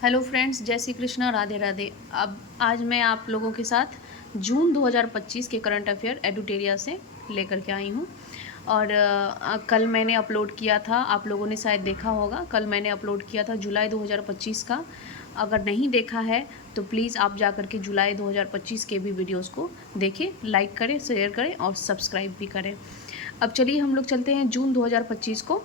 Hello friends, जय श्री कृष्णा, राधे राधे। अब आज मैं आप लोगों के साथ जून 2025 के करंट अफेयर एडुटेरिया से लेकर के आई हूँ। और कल मैंने अपलोड किया था, आप लोगों ने शायद देखा होगा। कल मैंने अपलोड किया था जुलाई 2025 का। अगर नहीं देखा है तो प्लीज़ आप जा कर के जुलाई 2025 के भी वीडियोज़ को देखें, लाइक करें, शेयर करें और सब्सक्राइब भी करें। अब चलिए हम लोग चलते हैं जून 2025 को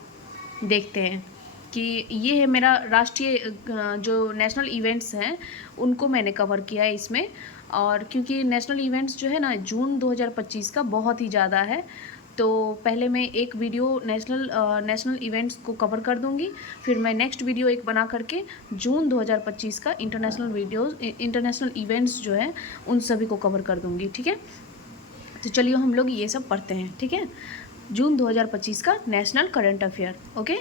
देखते हैं कि ये है मेरा राष्ट्रीय जो नेशनल इवेंट्स हैं उनको मैंने कवर किया है इसमें। और क्योंकि नेशनल इवेंट्स जो है ना जून 2025 का बहुत ही ज़्यादा है, तो पहले मैं एक वीडियो नेशनल इवेंट्स को कवर कर दूंगी, फिर मैं नेक्स्ट वीडियो एक बना करके जून 2025 का इंटरनेशनल इवेंट्स जो है उन सभी को कवर कर दूंगी। ठीक है, तो चलिए हम लोग ये सब पढ़ते हैं। ठीक है, जून 2025 का नेशनल करंट अफेयर। ओके,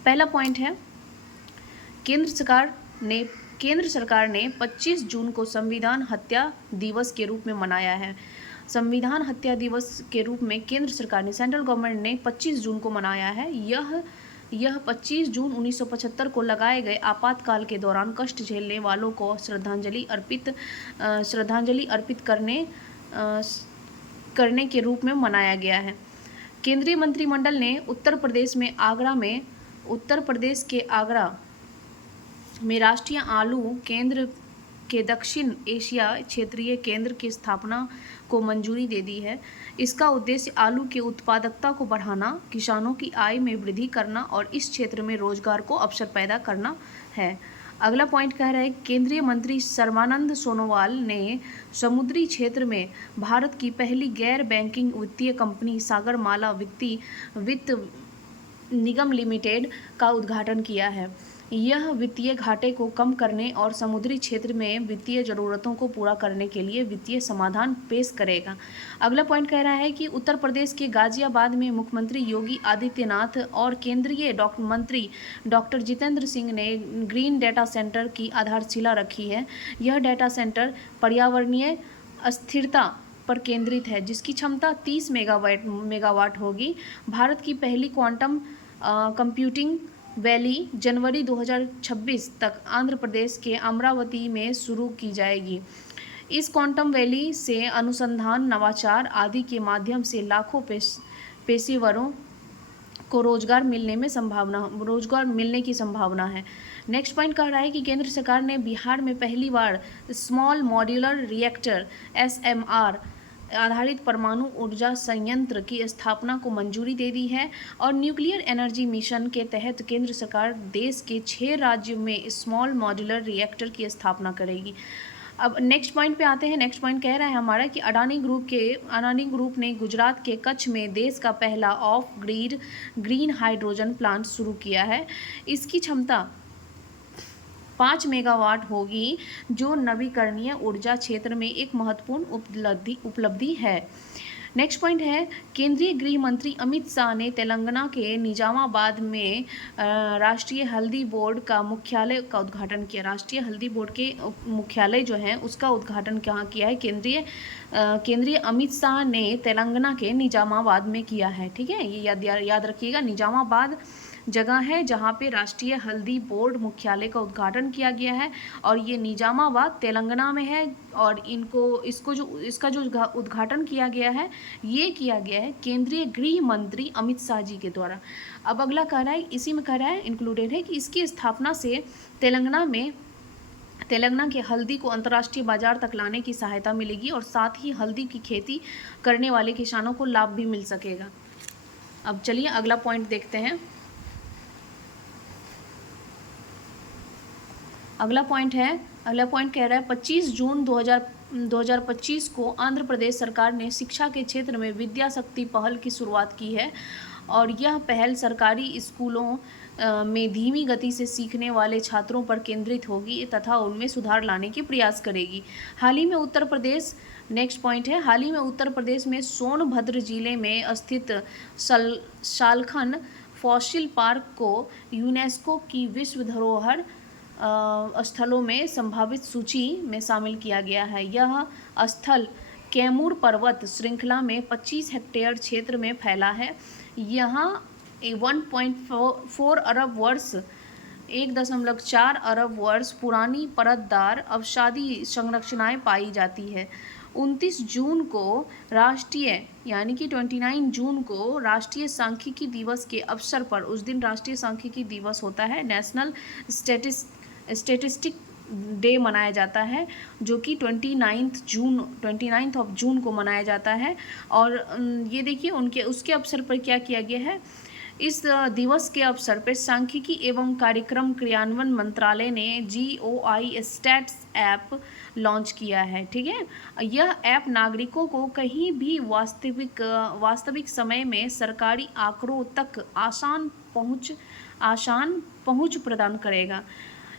पहला पॉइंट है केंद्र सरकार ने 25 जून को संविधान हत्या दिवस के रूप में मनाया है। संविधान हत्या दिवस के रूप में केंद्र सरकार ने, सेंट्रल गवर्नमेंट ने 25 जून को मनाया है। यह 25 जून 1975 को लगाए गए आपातकाल के दौरान कष्ट झेलने वालों को श्रद्धांजलि अर्पित करने के रूप में मनाया गया है। केंद्रीय मंत्रिमंडल ने उत्तर प्रदेश के आगरा में राष्ट्रीय आलू केंद्र के दक्षिण एशिया क्षेत्रीय केंद्र की स्थापना को मंजूरी दे दी है। इसका उद्देश्य आलू की उत्पादकता को बढ़ाना, किसानों की आय में वृद्धि करना और इस क्षेत्र में रोजगार को अवसर पैदा करना है। अगला पॉइंट कह रहा है केंद्रीय मंत्री सर्बानंद सोनोवाल ने समुद्री क्षेत्र में भारत की पहली गैर बैंकिंग वित्तीय कंपनी सागरमाला वित्त निगम लिमिटेड का उद्घाटन किया है। यह वित्तीय घाटे को कम करने और समुद्री क्षेत्र में वित्तीय जरूरतों को पूरा करने के लिए वित्तीय समाधान पेश करेगा। अगला पॉइंट कह रहा है कि उत्तर प्रदेश के गाजियाबाद में मुख्यमंत्री योगी आदित्यनाथ और केंद्रीय मंत्री डॉक्टर जितेंद्र सिंह ने ग्रीन डेटा सेंटर की आधारशिला रखी है। यह डेटा सेंटर पर्यावरणीय अस्थिरता पर केंद्रित है, जिसकी क्षमता 30 मेगावाट होगी। भारत की पहली क्वांटम कंप्यूटिंग वैली जनवरी 2026 तक आंध्र प्रदेश के अमरावती में शुरू की जाएगी। इस क्वांटम वैली से अनुसंधान, नवाचार आदि के माध्यम से लाखों पेशेवरों को रोजगार मिलने की संभावना है। नेक्स्ट पॉइंट कह रहा है कि केंद्र सरकार ने बिहार में पहली बार स्मॉल मॉड्यूलर रिएक्टर SMR आधारित परमाणु ऊर्जा संयंत्र की स्थापना को मंजूरी दे दी है। और न्यूक्लियर एनर्जी मिशन के तहत केंद्र सरकार देश के 6 राज्यों में स्मॉल मॉड्यूलर रिएक्टर की स्थापना करेगी। अब नेक्स्ट पॉइंट पे आते हैं। नेक्स्ट पॉइंट कह रहा है हमारा कि अडानी ग्रुप ने गुजरात के कच्छ में देश का पहला of grid green hydrogen plant शुरू किया है। इसकी क्षमता 5 मेगावाट होगी, जो नवीकरणीय ऊर्जा क्षेत्र में एक महत्वपूर्ण उपलब्धि है। नेक्स्ट पॉइंट है केंद्रीय गृह मंत्री अमित शाह ने तेलंगाना के निजामाबाद में राष्ट्रीय हल्दी बोर्ड का मुख्यालय का उद्घाटन किया। राष्ट्रीय हल्दी बोर्ड के मुख्यालय जो है उसका उद्घाटन कहाँ किया है? केंद्रीय अमित शाह ने तेलंगाना के निजामाबाद में किया है। ठीक है, ये याद रखिएगा, निजामाबाद जगह है जहाँ पे राष्ट्रीय हल्दी बोर्ड मुख्यालय का उद्घाटन किया गया है, और ये निजामाबाद तेलंगाना में है। और इसका जो उद्घाटन किया गया है, ये किया गया है केंद्रीय गृह मंत्री अमित शाह जी के द्वारा। अब अगला कह रहा है, इसी में कह रहा है इंक्लूडेड है कि इसकी स्थापना से तेलंगाना के हल्दी को अंतर्राष्ट्रीय बाजार तक लाने की सहायता मिलेगी और साथ ही हल्दी की खेती करने वाले किसानों को लाभ भी मिल सकेगा। अब चलिए अगला पॉइंट देखते हैं। अगला पॉइंट कह रहा है 25 जून 2025 को आंध्र प्रदेश सरकार ने शिक्षा के क्षेत्र में विद्या शक्ति पहल की शुरुआत की है। और यह पहल सरकारी स्कूलों में धीमी गति से सीखने वाले छात्रों पर केंद्रित होगी तथा उनमें सुधार लाने की प्रयास करेगी। हाल ही में उत्तर प्रदेश में सोनभद्र जिले में स्थित शालखन फॉसिल पार्क को यूनेस्को की विश्व धरोहर स्थलों में संभावित सूची में शामिल किया गया है। यह स्थल कैमूर पर्वत श्रृंखला में 25 हेक्टेयर क्षेत्र में फैला है। यहाँ 1.4 अरब वर्ष 1.4 अरब वर्ष पुरानी परतदार अवसादी संरचनाएं पाई जाती है। 29 जून को राष्ट्रीय यानी कि 29 जून को राष्ट्रीय सांख्यिकी दिवस के अवसर पर, उस दिन राष्ट्रीय सांख्यिकी दिवस होता है, नेशनल स्टेटिस्टिक डे मनाया जाता है, जो कि 29 ऑफ जून को मनाया जाता है। और ये देखिए उनके उसके अवसर पर क्या किया गया है। इस दिवस के अवसर पर सांख्यिकी एवं कार्यक्रम क्रियान्वयन मंत्रालय ने GOI स्टैट्स ऐप लॉन्च किया है। ठीक है, यह ऐप नागरिकों को कहीं भी वास्तविक समय में सरकारी आंकड़ों तक आसान पहुंच प्रदान करेगा।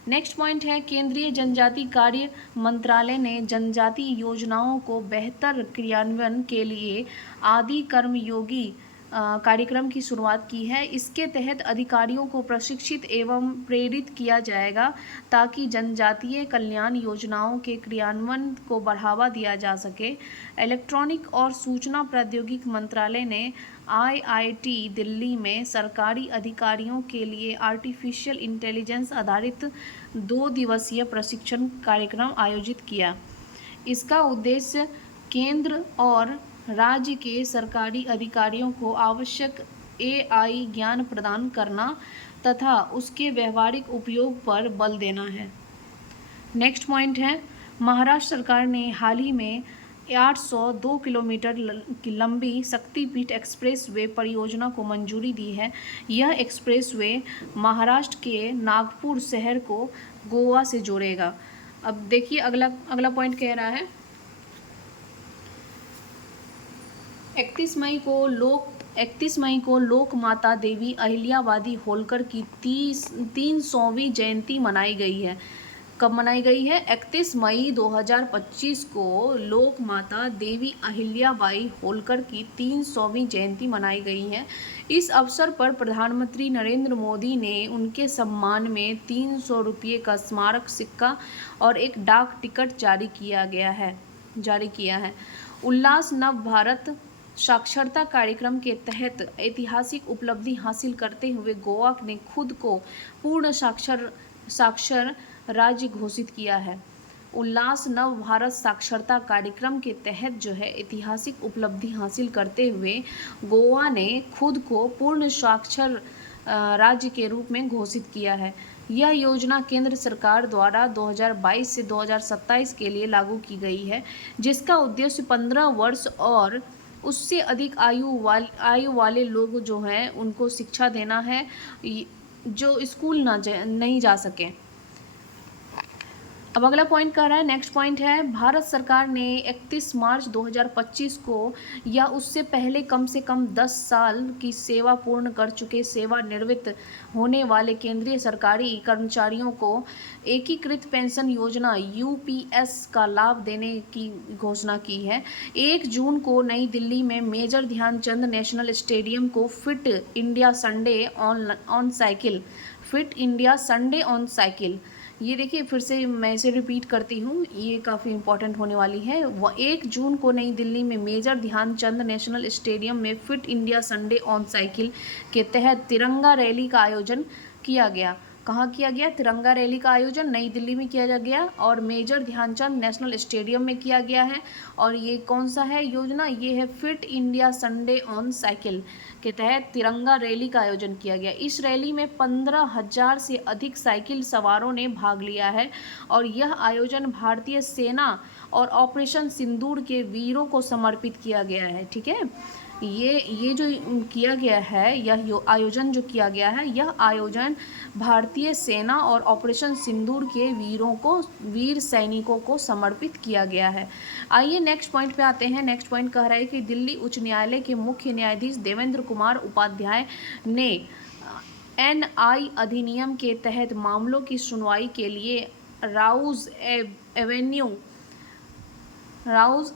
नेक्स्ट पॉइंट है, केंद्रीय जनजाति कार्य मंत्रालय ने जनजाति योजनाओं को बेहतर क्रियान्वयन के लिए आदि कर्मयोगी कार्यक्रम की शुरुआत की है। इसके तहत अधिकारियों को प्रशिक्षित एवं प्रेरित किया जाएगा ताकि जनजातीय कल्याण योजनाओं के क्रियान्वयन को बढ़ावा दिया जा सके। इलेक्ट्रॉनिक और सूचना प्रौद्योगिकी मंत्रालय ने IIT दिल्ली में सरकारी अधिकारियों के लिए आर्टिफिशियल इंटेलिजेंस आधारित 2 दिवसीय प्रशिक्षण कार्यक्रम आयोजित किया। इसका उद्देश्य केंद्र और राज्य के सरकारी अधिकारियों को आवश्यक AI ज्ञान प्रदान करना तथा उसके व्यवहारिक उपयोग पर बल देना है। नेक्स्ट पॉइंट है, महाराष्ट्र सरकार ने हाल ही में 802 किलोमीटर की लंबी शक्तिपीठ एक्सप्रेस वे परियोजना को मंजूरी दी है। यह एक्सप्रेस वे महाराष्ट्र के नागपुर शहर को गोवा से जोड़ेगा। अब देखिए अगला पॉइंट कह रहा है, 31 मई को लोक माता देवी अहिल्याबाई होलकर की 300वीं जयंती मनाई गई है। कब मनाई गई है? 31 मई 2025 को लोक माता देवी अहिल्याबाई होलकर की 300वीं जयंती मनाई गई है। इस अवसर पर प्रधानमंत्री नरेंद्र मोदी ने उनके सम्मान में 300 रुपये का स्मारक सिक्का और एक डाक टिकट जारी किया है। उल्लास नव भारत साक्षरता कार्यक्रम के तहत ऐतिहासिक उपलब्धि हासिल करते हुए गोवा ने खुद को पूर्ण साक्षर राज्य घोषित किया है। उल्लास नव भारत साक्षरता कार्यक्रम के तहत जो है ऐतिहासिक उपलब्धि हासिल करते हुए गोवा ने खुद को पूर्ण साक्षर राज्य के रूप में घोषित किया है। यह योजना केंद्र सरकार द्वारा 2022 से 2027 के लिए लागू की गई है, जिसका उद्देश्य 15 वर्ष और उससे अधिक आयु वाले लोग जो हैं उनको शिक्षा देना है जो स्कूल नहीं जा सके। अब अगला पॉइंट कह रहा है, नेक्स्ट पॉइंट है, भारत सरकार ने 31 मार्च 2025 को या उससे पहले कम से कम 10 साल की सेवा पूर्ण कर चुके सेवानिवृत्त होने वाले केंद्रीय सरकारी कर्मचारियों को एकीकृत पेंशन योजना UPS का लाभ देने की घोषणा की है। 1 जून को नई दिल्ली में मेजर ध्यानचंद नेशनल स्टेडियम को fit India Sunday on cycle, ये देखिए फिर से मैं इसे रिपीट करती हूँ, ये काफ़ी इंपॉर्टेंट होने वाली है। 1 जून को नई दिल्ली में मेजर ध्यानचंद नेशनल स्टेडियम में fit India Sunday on cycle के तहत तिरंगा रैली का आयोजन किया गया। कहाँ किया गया? तिरंगा रैली का आयोजन नई दिल्ली में किया गया और मेजर ध्यानचंद नेशनल स्टेडियम में किया गया है। और ये कौन सा है योजना? ये है fit India Sunday on cycle के तहत तिरंगा रैली का आयोजन किया गया। इस रैली में 15,000 से अधिक साइकिल सवारों ने भाग लिया है और यह आयोजन भारतीय सेना और ऑपरेशन सिंदूर के वीरों को समर्पित किया गया है। ठीक है, ये जो किया गया है, यह आयोजन जो किया गया है, यह आयोजन भारतीय सेना और ऑपरेशन सिंदूर के वीर सैनिकों को समर्पित किया गया है। आइए नेक्स्ट पॉइंट पे आते हैं। नेक्स्ट पॉइंट कह रहा है कि दिल्ली उच्च न्यायालय के मुख्य न्यायाधीश देवेंद्र कुमार उपाध्याय ने NI अधिनियम के तहत मामलों की सुनवाई के लिए राउज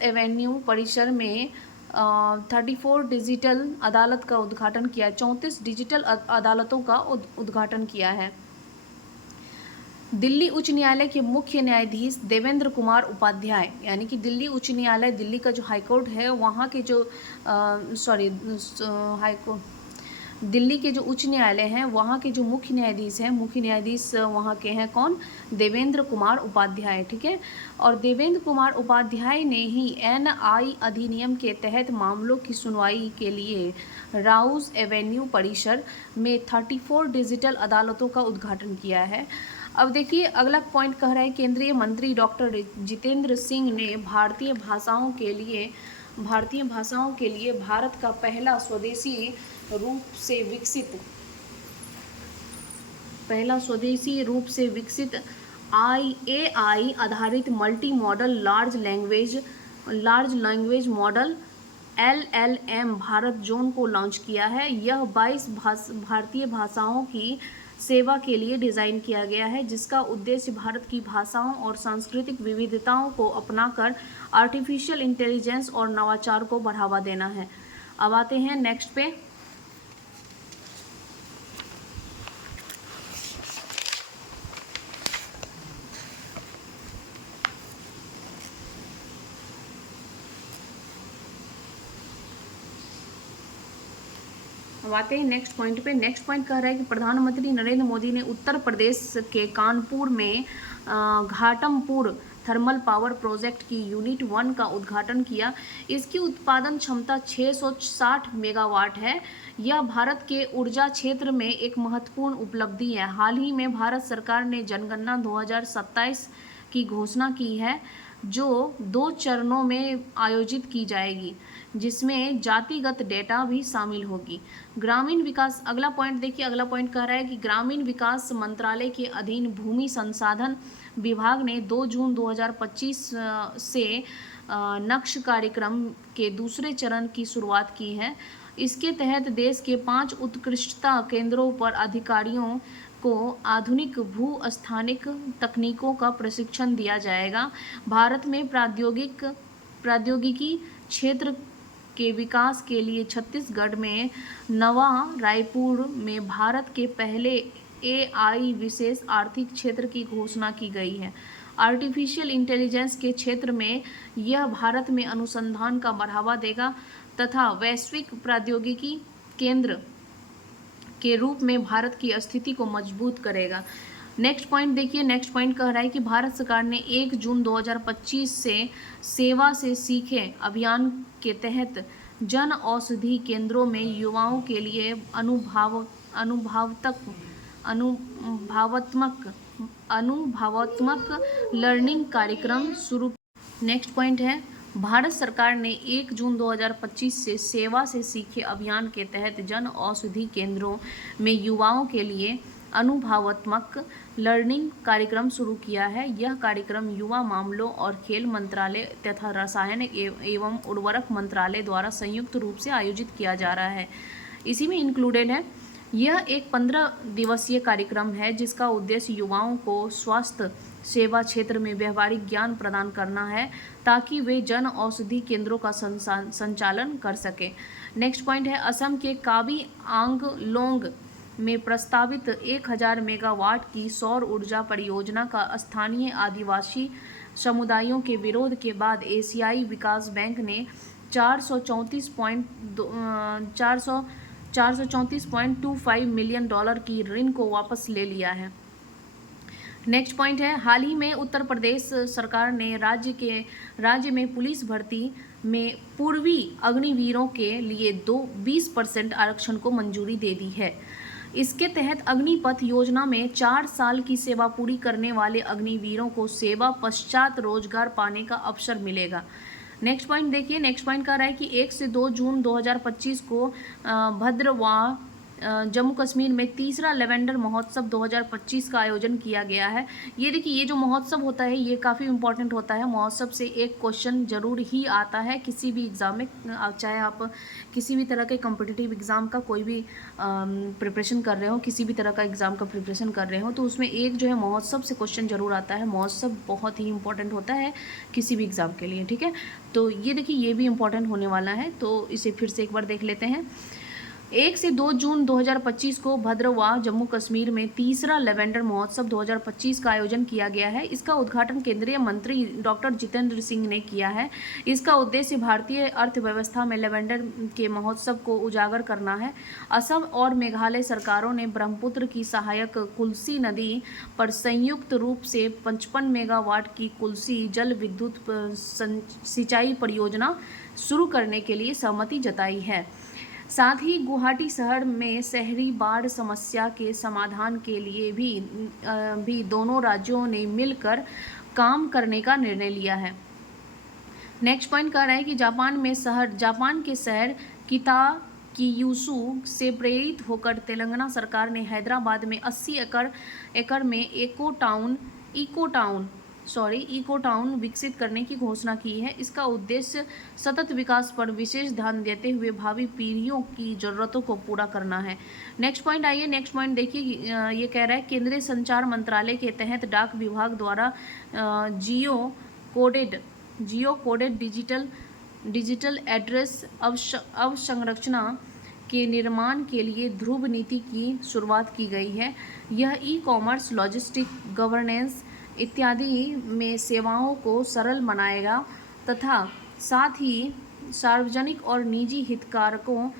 एवेन्यू परिसर में 34 डिजिटल अदालत का उद्घाटन किया। 34 डिजिटल अदालतों का उद्घाटन किया है। दिल्ली उच्च न्यायालय के मुख्य न्यायाधीश देवेंद्र कुमार उपाध्याय, यानी कि दिल्ली उच्च न्यायालय, दिल्ली का जो हाईकोर्ट है, वहाँ के जो दिल्ली के जो उच्च न्यायालय हैं वहाँ के जो मुख्य न्यायाधीश हैं, मुख्य न्यायाधीश वहाँ के हैं कौन? देवेंद्र कुमार उपाध्याय, ठीक है। और देवेंद्र कुमार उपाध्याय ने ही एनआई अधिनियम के तहत मामलों की सुनवाई के लिए राउज एवेन्यू परिसर में 34 डिजिटल अदालतों का उद्घाटन किया है। अब देखिए अगला पॉइंट कह रहा है केंद्रीय मंत्री डॉक्टर जितेंद्र सिंह ने भारतीय भाषाओं के लिए भारत का पहला स्वदेशी रूप से विकसित AI आधारित multi modal large language model LLM Bharat zone को लॉन्च किया है। यह 22 भारतीय भाषाओं की सेवा के लिए डिज़ाइन किया गया है, जिसका उद्देश्य भारत की भाषाओं और सांस्कृतिक विविधताओं को अपनाकर आर्टिफिशियल इंटेलिजेंस और नवाचार को बढ़ावा देना है। अब आते हैं नेक्स्ट पे। अब आते हैं नेक्स्ट पॉइंट पे। नेक्स्ट पॉइंट कह रहा है कि प्रधानमंत्री नरेंद्र मोदी ने उत्तर प्रदेश के कानपुर में घाटमपुर थर्मल पावर प्रोजेक्ट की यूनिट 1 का उद्घाटन किया। इसकी उत्पादन क्षमता 660 मेगावाट है। यह भारत के ऊर्जा क्षेत्र में एक महत्वपूर्ण उपलब्धि है। हाल ही में भारत सरकार ने जनगणना 2027 की घोषणा की है, जो 2 चरणों में आयोजित की जाएगी, जिसमें जातिगत डेटा भी शामिल होगी। ग्रामीण विकास, अगला पॉइंट देखिए, अगला पॉइंट कह रहा है कि ग्रामीण विकास मंत्रालय के अधीन भूमि संसाधन विभाग ने 2 जून 2025 से नक्श कार्यक्रम के दूसरे चरण की शुरुआत की है। इसके तहत देश के 5 उत्कृष्टता केंद्रों पर अधिकारियों को आधुनिक भू-स्थानिक तकनीकों का प्रशिक्षण दिया जाएगा। भारत में प्रौद्योगिकी क्षेत्र के विकास के लिए छत्तीसगढ़ में नवा रायपुर में भारत के पहले AI विशेष आर्थिक क्षेत्र की घोषणा की गई है। आर्टिफिशियल इंटेलिजेंस के क्षेत्र में यह भारत में अनुसंधान का बढ़ावा देगा तथा वैश्विक प्रौद्योगिकी केंद्र के रूप में भारत की स्थिति को मजबूत करेगा। नेक्स्ट पॉइंट देखिए, नेक्स्ट पॉइंट कह रहा है कि भारत सरकार ने 1 जून 2025 से सेवा से सीखें अभियान के तहत जन औषधि केंद्रों में युवाओं के लिए अनुभवात्मक लर्निंग कार्यक्रम शुरू। नेक्स्ट पॉइंट है भारत सरकार ने 1 जून 2025 से सेवा से सीखे अभियान के तहत जन औषधि केंद्रों में युवाओं के लिए अनुभवात्मक लर्निंग कार्यक्रम शुरू किया है। यह कार्यक्रम युवा मामलों और खेल मंत्रालय तथा रसायन एवं उर्वरक मंत्रालय द्वारा संयुक्त रूप से आयोजित किया जा रहा है। इसी में इंक्लूडेड है। यह एक 15 दिवसीय कार्यक्रम है जिसका उद्देश्य युवाओं को स्वास्थ्य सेवा क्षेत्र में व्यवहारिक ज्ञान प्रदान करना है ताकि वे जन औषधि केंद्रों का संचालन कर सकें। नेक्स्ट पॉइंट है असम के काबी आंगलोंग में प्रस्तावित 1000 मेगावाट की सौर ऊर्जा परियोजना का स्थानीय आदिवासी समुदायों के विरोध के बाद एशियाई विकास बैंक ने 434.25 मिलियन डॉलर की ऋण को वापस ले लिया है। नेक्स्ट पॉइंट है हाल ही में उत्तर प्रदेश सरकार ने राज्य में पुलिस भर्ती में पूर्वी अग्निवीरों के लिए 20% आरक्षण को मंजूरी दे दी है। इसके तहत अग्निपथ योजना में 4 साल की सेवा पूरी करने वाले अग्निवीरों को सेवा पश्चात रोजगार पाने का अवसर मिलेगा। नेक्स्ट पॉइंट देखिए, नेक्स्ट पॉइंट कह रहा है कि 1 से 2 जून 2025 को भद्रवाह जम्मू कश्मीर में तीसरा लेवेंडर महोत्सव 2025 का आयोजन किया गया है। ये देखिए, ये जो महोत्सव होता है ये काफ़ी इंपॉर्टेंट होता है। महोत्सव से एक क्वेश्चन जरूर ही आता है किसी भी एग्ज़ाम में, चाहे आप किसी भी तरह के कॉम्पिटिटिव एग्ज़ाम का कोई भी प्रिपरेशन कर रहे हो, किसी भी तरह का एग्ज़ाम का प्रिपरेशन कर रहे हो, तो उसमें एक जो है महोत्सव से क्वेश्चन जरूर आता है। महोत्सव बहुत ही इंपॉर्टेंट होता है किसी भी एग्ज़ाम के लिए, ठीक है। तो ये देखिए, ये भी इंपॉर्टेंट होने वाला है, तो इसे फिर से एक बार देख लेते हैं। 1 से 2 जून 2025 को भद्रवाह जम्मू कश्मीर में तीसरा लेवेंडर महोत्सव 2025 का आयोजन किया गया है। इसका उद्घाटन केंद्रीय मंत्री डॉक्टर जितेंद्र सिंह ने किया है। इसका उद्देश्य भारतीय अर्थव्यवस्था में लेवेंडर के महोत्सव को उजागर करना है। असम और मेघालय सरकारों ने ब्रह्मपुत्र की सहायक कुल्सी नदी पर संयुक्त रूप से 55 मेगावाट की कुल्सी जल विद्युत सिंचाई परियोजना शुरू करने के लिए सहमति जताई है। साथ ही गुवाहाटी शहर में शहरी बाढ़ समस्या के समाधान के लिए भी दोनों राज्यों ने मिलकर काम करने का निर्णय लिया है। नेक्स्ट पॉइंट कह रहा है कि जापान के शहर किताकियुसु से प्रेरित होकर तेलंगाना सरकार ने हैदराबाद में 80 एकड़ में इको टाउन विकसित करने की घोषणा की है। इसका उद्देश्य सतत विकास पर विशेष ध्यान देते हुए भावी पीढ़ियों की जरूरतों को पूरा करना है। नेक्स्ट पॉइंट आइए, नेक्स्ट पॉइंट देखिए, ये कह रहा है केंद्रीय संचार मंत्रालय के तहत डाक विभाग द्वारा जियो कोडेड डिजिटल एड्रेस अवसंरचना के निर्माण के लिए ध्रुव नीति की शुरुआत की गई है। यह ई-कॉमर्स, लॉजिस्टिक, गवर्नेंस इत्यादि में सेवाओं को सरल बनाएगा तथा साथ ही सार्वजनिक और निजी हितधारकों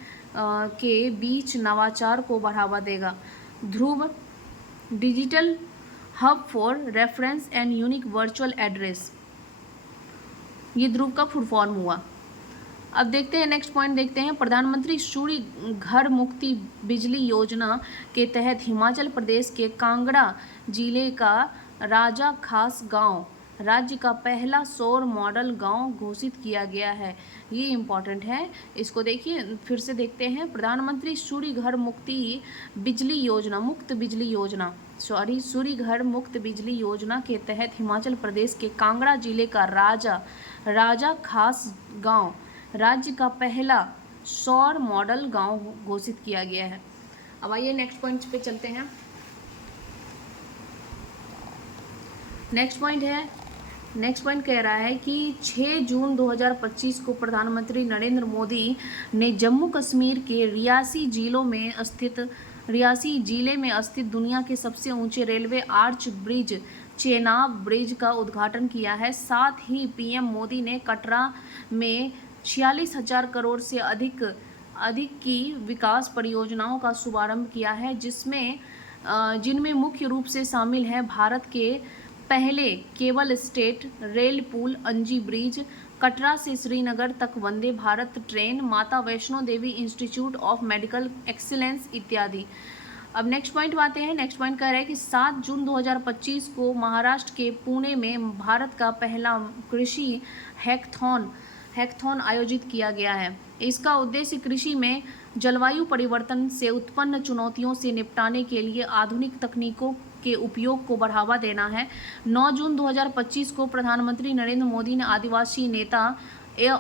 के बीच नवाचार को बढ़ावा देगा। Dhruv digital hub for reference and unique virtual address, ये ध्रुव का फुल फॉर्म हुआ। अब देखते हैं, नेक्स्ट पॉइंट देखते हैं। प्रधानमंत्री सूर्य घर मुक्ति बिजली योजना के तहत हिमाचल प्रदेश के कांगड़ा जिले का राजा खास गांव राज्य का पहला सौर मॉडल गांव घोषित किया गया है। ये इम्पॉर्टेंट है, इसको देखिए, फिर से देखते हैं। प्रधानमंत्री सूर्य घर मुक्त बिजली योजना के तहत हिमाचल प्रदेश के कांगड़ा जिले का राजा खास गांव राज्य का पहला सौर मॉडल गांव घोषित किया गया है। अब आइए नेक्स्ट पॉइंट पे चलते हैं। नेक्स्ट पॉइंट कह रहा है कि 6 जून 2025 को प्रधानमंत्री नरेंद्र मोदी ने जम्मू कश्मीर के रियासी जिले में स्थित दुनिया के सबसे ऊंचे railway arch bridge Chenab bridge का उद्घाटन किया है। साथ ही पीएम मोदी ने कटरा में 46,000 करोड़ से अधिक की विकास परियोजनाओं का शुभारंभ किया है, जिनमें मुख्य रूप से शामिल है भारत के पहले केबल स्टेट रेल पुल अंजी ब्रिज, कटरा से श्रीनगर तक वंदे भारत ट्रेन, माता Vaishno Devi institute of medical excellence इत्यादि। अब नेक्स्ट पॉइंट आते हैं। नेक्स्ट पॉइंट कह रहा है कि 7 जून 2025 को महाराष्ट्र के पुणे में भारत का पहला कृषि हैकथॉन आयोजित किया गया है। इसका उद्देश्य कृषि में जलवायु परिवर्तन से उत्पन्न चुनौतियों से निपटाने के लिए आधुनिक तकनीकों के उपयोग को बढ़ावा देना है। 9 जून 2025 को प्रधानमंत्री नरेंद्र मोदी ने आदिवासी नेता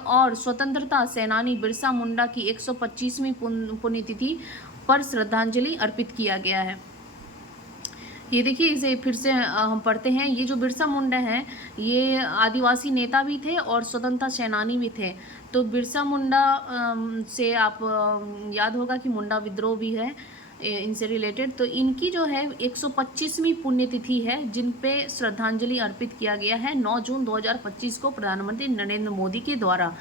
और स्वतंत्रता सेनानी बिरसा मुंडा की 125वीं पुण्यतिथि पर श्रद्धांजलि अर्पित किया गया है। ये देखिए, इसे फिर से हम पढ़ते हैं। ये जो बिरसा मुंडा हैं, ये आदिवासी नेता भी थे और स्वतंत्रता सेनानी भी थे। तो बिरसा मुंडा से आप याद होगा कि मुंडा विद्रोह भी है इनसे रिलेटेड। तो इनकी जो है 125वीं पुण्यतिथि है, जिन पे श्रद्धांजलि अर्पित किया गया है 9 जून 2025 को प्रधानमंत्री नरेंद्र मोदी के द्वारा।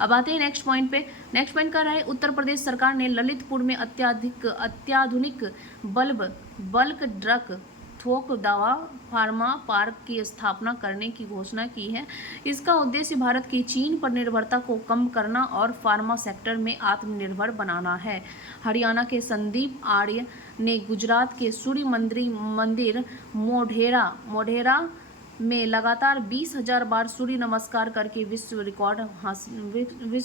अब आते हैं नेक्स्ट पॉइंट पे। नेक्स्ट पॉइंट कर रहा है उत्तर प्रदेश सरकार ने ललितपुर में अत्याधुनिक बल्क ड्रग थोक दवा फार्मा पार्क की स्थापना करने की घोषणा की है। इसका उद्देश्य भारत की चीन पर निर्भरता को कम करना और फार्मा सेक्टर में आत्मनिर्भर बनाना है। हरियाणा के संदीप आर्य ने गुजरात के सूर्य मंदिर मोढेरा में लगातार 20,000 बार सूर्य नमस्कार करके विश्व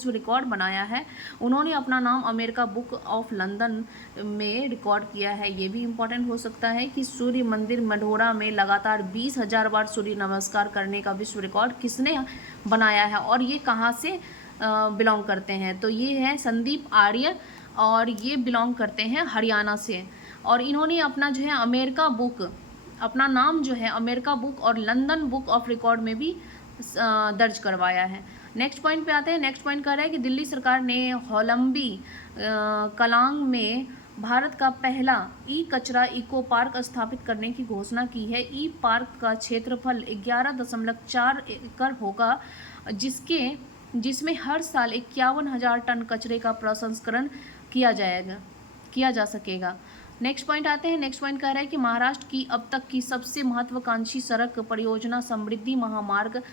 रिकॉर्ड बनाया है। उन्होंने अपना नाम अमेरिका बुक ऑफ लंदन में रिकॉर्ड किया है। ये भी इम्पोर्टेंट हो सकता है कि सूर्य मंदिर मोढेरा में लगातार 20,000 बार सूर्य नमस्कार करने का विश्व रिकॉर्ड किसने बनाया है और ये कहाँ से बिलोंग करते हैं। तो ये है संदीप आर्य और ये बिलोंग करते हैं हरियाणा से। और इन्होंने अपना जो है अपना नाम जो है अमेरिका बुक और लंदन बुक ऑफ रिकॉर्ड में भी दर्ज करवाया है। नेक्स्ट पॉइंट पे आते हैं। नेक्स्ट पॉइंट कह रहा है कि दिल्ली सरकार ने होलंबी कलांग में भारत का पहला ई कचरा इको पार्क स्थापित करने की घोषणा की है। ई पार्क का क्षेत्रफल 11.4 एकड़ होगा, जिसमें हर साल 51,000 टन कचरे का प्रसंस्करण किया जा सकेगा। नेक्स्ट पॉइंट आते हैं। नेक्स्ट पॉइंट कह रहा है कि महाराष्ट्र की अब तक की सबसे महत्वाकांक्षी सड़क परियोजना समृद्धि महामार्ग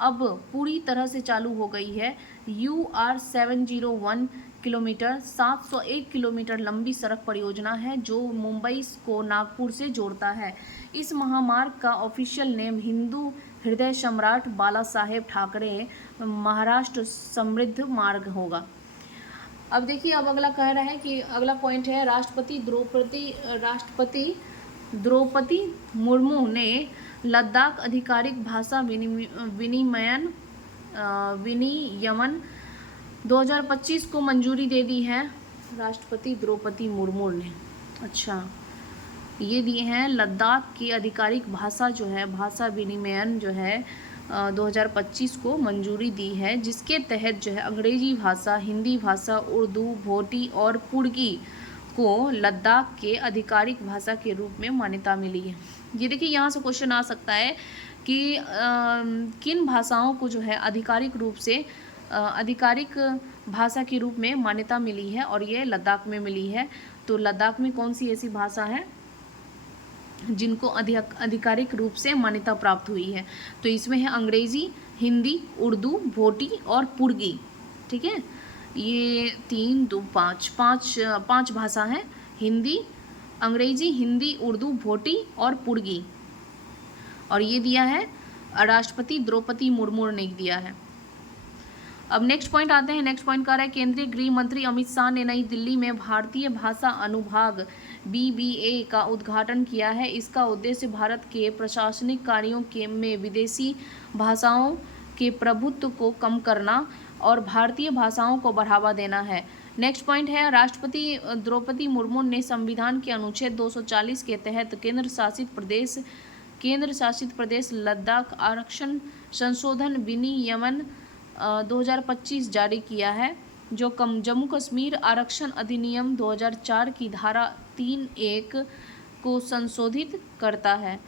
अब पूरी तरह से चालू हो गई है। UR 701 किलोमीटर 701 किलोमीटर लंबी सड़क परियोजना है जो मुंबई को नागपुर से जोड़ता है। इस महामार्ग का ऑफिशियल नेम हिंदू हृदय सम्राट बाला साहेब ठाकरे महाराष्ट्र समृद्ध मार्ग होगा। अब देखिए, अब अगला कह रहा है कि अगला पॉइंट है राष्ट्रपति द्रौपदी मुर्मू ने लद्दाख आधिकारिक भाषा विनियमन 2025 को मंजूरी दे दी है। राष्ट्रपति द्रौपदी मुर्मू ने, अच्छा, ये दिए हैं लद्दाख की आधिकारिक भाषा जो है, भाषा विनिमयन जो है 2025 को मंजूरी दी है, जिसके तहत जो है अंग्रेजी भाषा, हिंदी भाषा, उर्दू, भोटी और पुर्गी को लद्दाख के आधिकारिक भाषा के रूप में मान्यता मिली है। ये देखिए, यहाँ से क्वेश्चन आ सकता है कि किन भाषाओं को जो है आधिकारिक भाषा के रूप में मान्यता मिली है, और ये लद्दाख में मिली है। तो लद्दाख में कौन सी ऐसी भाषा है जिनको आधिकारिक रूप से मान्यता प्राप्त हुई है? तो इसमें है अंग्रेजी, हिंदी, उर्दू, भोटी और पुर्गी। ठीक है, ये 3, 2, 5 भाषा हैं। हिंदी, अंग्रेजी, हिंदी, उर्दू, भोटी और पुर्गी, और ये दिया है राष्ट्रपति द्रौपदी मुर्मू ने दिया है। अब नेक्स्ट पॉइंट आते हैं। नेक्स्ट पॉइंट कह रहा है केंद्रीय गृह मंत्री अमित शाह ने नई दिल्ली में भारतीय भाषा अनुभाग BBA का उद्घाटन किया है। इसका उद्देश्य भारत के प्रशासनिक कार्यों में विदेशी भाषाओं के प्रभुत्व को कम करना और भारतीय भाषाओं को बढ़ावा देना है। नेक्स्ट पॉइंट है राष्ट्रपति द्रौपदी मुर्मू ने संविधान के अनुच्छेद 240 के तहत केंद्र शासित प्रदेश लद्दाख आरक्षण संशोधन विनियमन 2025 जारी किया है, जो जम्मू कश्मीर आरक्षण अधिनियम 2004 की धारा 3(1) को संशोधित करता है।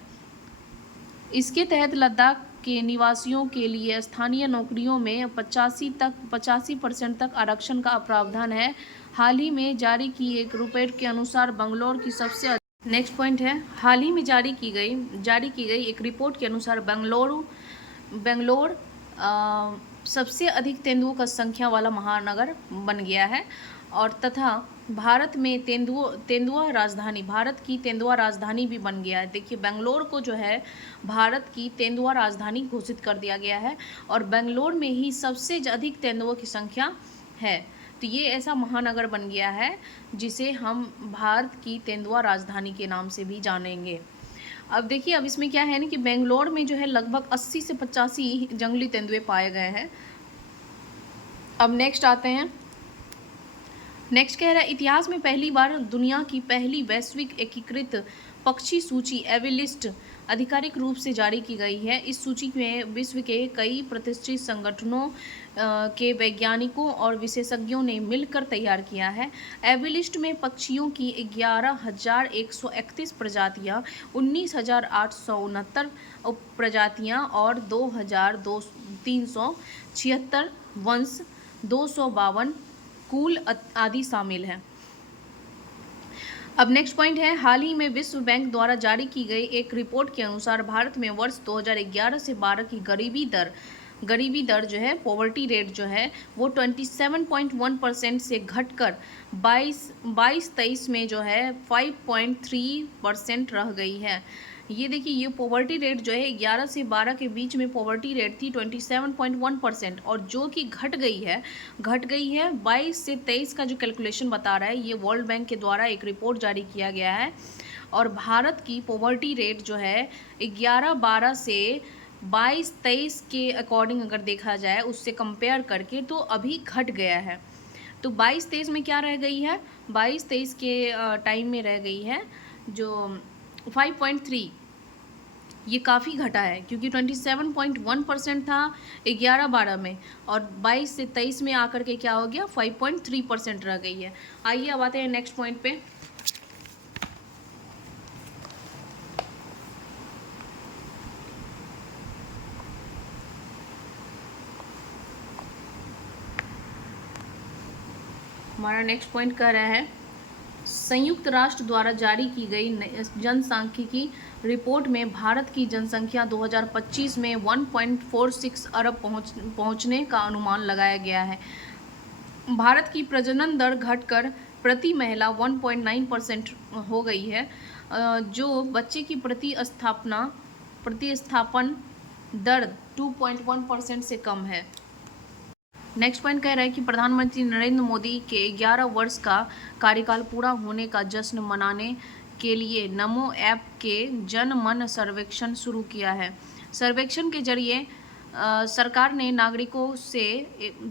इसके तहत लद्दाख के निवासियों के लिए स्थानीय नौकरियों में 85% तक आरक्षण का प्रावधान है। हाल ही में जारी की एक रिपोर्ट के अनुसार बंगलौर की सबसे नेक्स्ट पॉइंट है हाल ही में जारी की गई एक रिपोर्ट के अनुसार बेंगलोर सबसे अधिक तेंदुओं का संख्या वाला महानगर बन गया है, और तथा भारत में भारत की तेंदुआ राजधानी भी बन गया है। देखिए, बेंगलोर को जो है भारत की तेंदुआ राजधानी घोषित कर दिया गया है, और बेंगलोर में ही सबसे अधिक तेंदुओं की संख्या है। तो ये ऐसा महानगर बन गया है जिसे हम भारत की तेंदुआ राजधानी के नाम से भी जानेंगे। अब देखिए, अब इसमें क्या है ना कि बेंगलोर में जो है लगभग 80 से 85 जंगली तेंदुए पाए गए हैं। अब नेक्स्ट आते हैं। नेक्स्ट कह रहा है इतिहास में पहली बार दुनिया की पहली वैश्विक एकीकृत पक्षी सूची एविलिस्ट आधिकारिक रूप से जारी की गई है। इस सूची में विश्व के कई प्रतिष्ठित संगठनों के वैज्ञानिकों और विशेषज्ञों ने मिलकर तैयार किया है। एविलिस्ट में पक्षियों की 11,131 प्रजातियां, 19,869 उपप्रजातियां और 2,376 वंश, 252 कुल आदि शामिल हैं। अब नेक्स्ट पॉइंट है हाल ही में विश्व बैंक द्वारा जारी की गई एक रिपोर्ट के अनुसार भारत में वर्ष 2011 से 12 की गरीबी दर जो है, पॉवर्टी रेट जो है वो 27.1% से घटकर 22-23 में जो है 5.3% रह गई है। ये देखिए, ये पॉवर्टी रेट जो है 11 से 12 के बीच में पॉवर्टी रेट थी 27.1%, और जो कि घट गई है 22 से 23 का जो कैलकुलेशन बता रहा है, ये वर्ल्ड बैंक के द्वारा एक रिपोर्ट जारी किया गया है। और भारत की पॉवर्टी रेट जो है 11-12 से 22-23 के अकॉर्डिंग अगर देखा जाए, उससे कंपेयर करके, तो अभी घट गया है। तो 22-23 में क्या रह गई है, 22-23 के टाइम में रह गई है जो 5.3, ये काफ़ी घटा है, क्योंकि 27.1% था 11-12 में, और 22 से 23 में आकर के क्या हो गया, 5.3% रह गई है। आइए अब आते हैं नेक्स्ट पॉइंट पे। हमारा नेक्स्ट पॉइंट कह रहा है, संयुक्त राष्ट्र द्वारा जारी की गई जनसांख्यिकी रिपोर्ट में भारत की जनसंख्या 2025 में 1.46 अरब पहुंचने का अनुमान लगाया गया है। भारत की प्रजनन दर घटकर प्रति महिला 1.9% हो गई है, जो बच्चे की प्रतिस्थापन दर 2.1% से कम है। नेक्स्ट पॉइंट कह रहा है कि प्रधानमंत्री नरेंद्र मोदी के 11 वर्ष का कार्यकाल पूरा होने का जश्न मनाने के लिए नमो ऐप के जन मन सर्वेक्षण शुरू किया है। सर्वेक्षण के जरिए सरकार ने नागरिकों से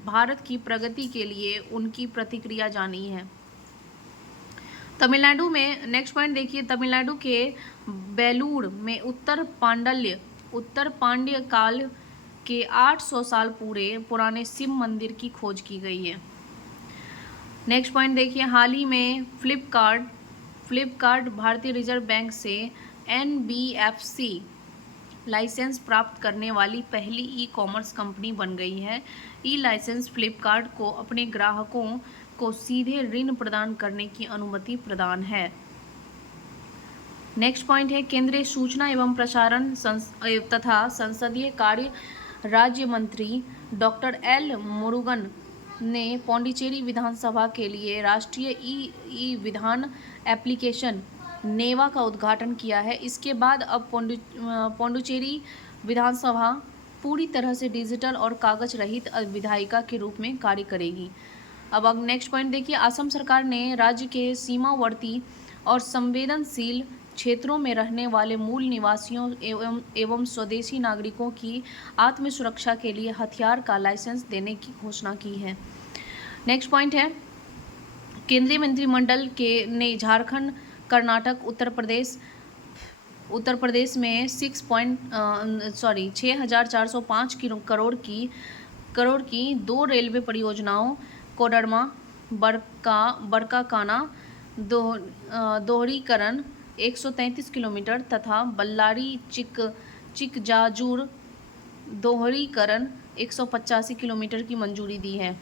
भारत की प्रगति के लिए उनकी प्रतिक्रिया जानी है। तमिलनाडु में नेक्स्ट पॉइंट देखिए, तमिलनाडु के बेलूर में उत्तर पांड्य काल के 800 साल पुराने शिव मंदिर की खोज की गई है। नेक्स्ट पॉइंट देखिए, हाल ही में फ्लिपकार्ट भारतीय रिजर्व बैंक से NBFC लाइसेंस प्राप्त करने वाली पहली ई-कॉमर्स कंपनी बन गई है। लाइसेंस फ्लिपकार्ट को अपने ग्राहकों को सीधे ऋण प्रदान करने की अनुमति प्रदान है। नेक्स्ट पॉइंट है, केंद्रीय सूचना एवं प्रसारण तथा संसदीय कार्य राज्य मंत्री डॉक्टर एल मुरुगन ने पौंडीचेरी विधानसभा के लिए राष्ट्रीय ई विधान एप्लीकेशन नेवा का उद्घाटन किया है। इसके बाद अब पौंडीचेरी विधानसभा पूरी तरह से डिजिटल और कागज रहित विधायिका के रूप में कार्य करेगी। अब नेक्स्ट पॉइंट देखिए, असम सरकार ने राज्य के सीमावर्ती और संवेदनशील क्षेत्रों में रहने वाले मूल निवासियों एवं स्वदेशी नागरिकों की आत्म सुरक्षा के लिए हथियार का लाइसेंस देने की घोषणा की है। नेक्स्ट पॉइंट है, केंद्रीय मंत्रिमंडल ने झारखंड, कर्नाटक, उत्तर प्रदेश में 6,405 करोड़ की 2 रेलवे परियोजनाओं कोडरमा बरकाकाना दोहरीकरण 133 किलोमीटर तथा बल्लारी चिकजाजूर दोहरीकरण 185 किलोमीटर की मंजूरी दी है।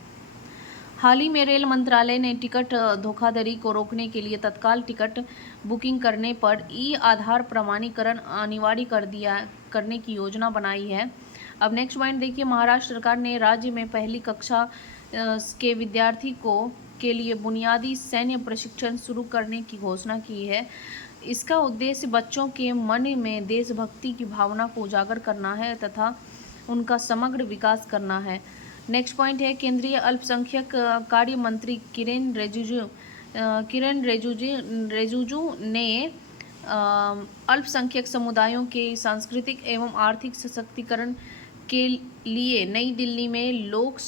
हाल ही में रेल मंत्रालय ने टिकट धोखाधड़ी को रोकने के लिए तत्काल टिकट बुकिंग करने पर आधार प्रमाणीकरण अनिवार्य करने की योजना बनाई है। अब नेक्स्ट पॉइंट देखिए, महाराष्ट्र सरकार ने राज्य में पहली कक्षा के विद्यार्थी के लिए बुनियादी सैन्य प्रशिक्षण शुरू करने की घोषणा की है। इसका उद्देश्य बच्चों के मन में देशभक्ति की भावना को उजागर करना है तथा उनका समग्र विकास करना है। नेक्स्ट पॉइंट है, केंद्रीय अल्पसंख्यक कार्य मंत्री किरेन रिजिजू ने अल्पसंख्यक समुदायों के सांस्कृतिक एवं आर्थिक सशक्तिकरण के लिए नई दिल्ली में लोक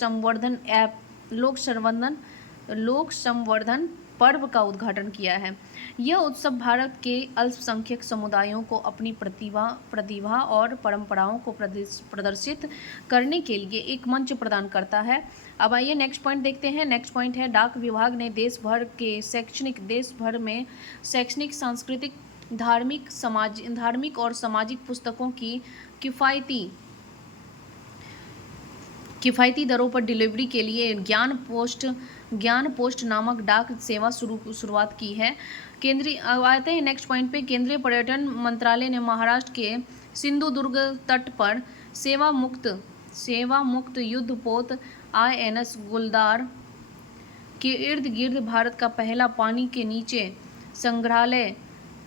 संवर्धन पर्व का उद्घाटन किया है। यह उत्सव भारत के अल्पसंख्यक समुदायों को अपनी प्रतिभा और परंपराओं को प्रदर्शित करने के लिए एक मंच प्रदान करता है। अब आइए नेक्स्ट पॉइंट देखते हैं। नेक्स्ट पॉइंट है, डाक विभाग ने देश भर में शैक्षणिक, सांस्कृतिक, धार्मिक और सामाजिक पुस्तकों की किफ़ायती दरों पर डिलीवरी के लिए ज्ञान पोस्ट नामक डाक सेवा शुरुआत की है। आते हैं नेक्स्ट पॉइंट पे, केंद्रीय पर्यटन मंत्रालय ने महाराष्ट्र के सिंधुदुर्ग तट पर सेवा मुक्त युद्धपोत INS गुलदार के इर्द गिर्द भारत का पहला पानी के नीचे संग्रहालय